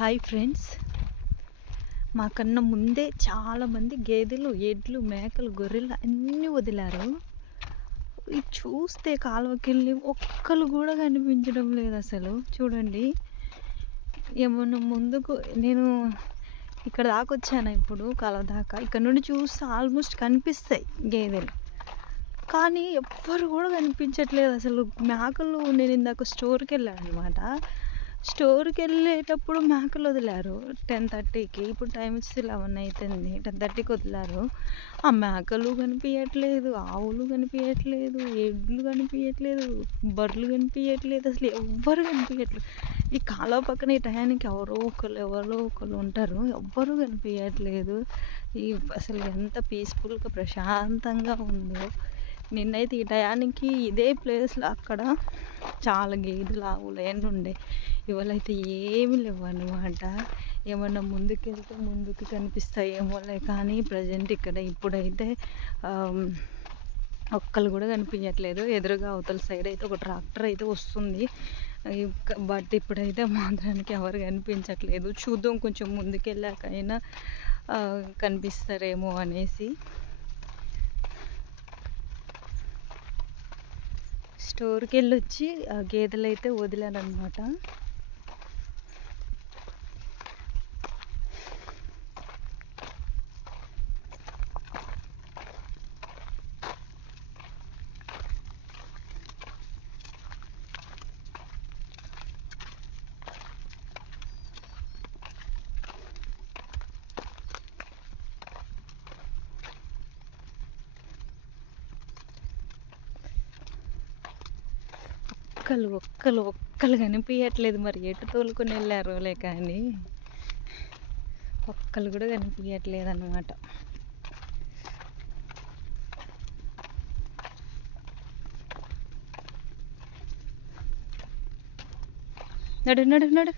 Hi friends. మాకన్నా ముందే చాలామంది గేదెలు ఎడ్లు మేకలు గొర్రెలు అన్నీ వదిలారు. ఇది చూస్తే కాలువకెళ్ళి ఒక్కరు కూడా కనిపించడం లేదు అసలు. చూడండి. ఏమన్నా ముందుకు నేను ఇక్కడ దాకా వచ్చాను ఇప్పుడు? కాలువ దాకా. ఇక్కడ నుండి చూస్తే ఆల్మోస్ట్ కనిపిస్తాయి గేదెలు. కానీ ఎవ్వరు కూడా కనిపించట్లేదు అసలు. మేకలు నేను ఇందాక స్టోర్కి వెళ్ళాను అనమాట స్టోర్కి వెళ్ళేటప్పుడు మేకలు వదిలారు. టెన్ థర్టీకి. ఇప్పుడు టైం వచ్చేసి లెవెన్ అవుతుంది టెన్ థర్టీకి వదిలారు. ఆ మేకలు కనిపించట్లేదు ఆవులు కనిపించట్లేదు ఎడ్లు కనిపించట్లేదు బర్రెలు కనిపించట్లేదు అసలు ఎవ్వరు కనిపించట్లేదు ఈ కాలువ పక్కన ఈ టయానికి ఎవరో ఒకరు ఎవరో ఒకరు ఉంటారు. ఎవ్వరూ కనిపించట్లేదు ఈ అసలు ఎంత పీస్ఫుల్గా ప్రశాంతంగా ఉందో. నిన్నైతే ఈ టయానికి ఇదే ప్లేస్లో అక్కడ చాలా గేదెలు ఆవులు అవన్నీ ఉండే. ఇవాళైతే ఏమి లేవు అనమాట ఏమన్నా ముందుకెళ్తే ముందుకు కనిపిస్తాయేమోలే కానీ ప్రజెంట్ ఇక్కడ ఇప్పుడైతే ఒక్కరు కూడా కనిపించట్లేదు. ఎదురుగా అవతల సైడ్ అయితే ఒక ట్రాక్టర్ అయితే వస్తుంది. బట్ ఇప్పుడైతే మాత్రానికి ఎవరు కనిపించట్లేదు. చూద్దాం కొంచెం ముందుకెళ్ళాకైనా కనిపిస్తారేమో అనేసి. స్టోర్కి వెళ్ళి వచ్చి ఆ గేదెలు అయితే వదిలాను ఒక్కలు ఒక్కలు ఒక్కలు కనిపించట్లేదు మరి. ఎటు తోలుకొని వెళ్ళారోలే కానీ ఒక్కలు కూడా కనిపించట్లేదు అనమాట నడు నడు నడు.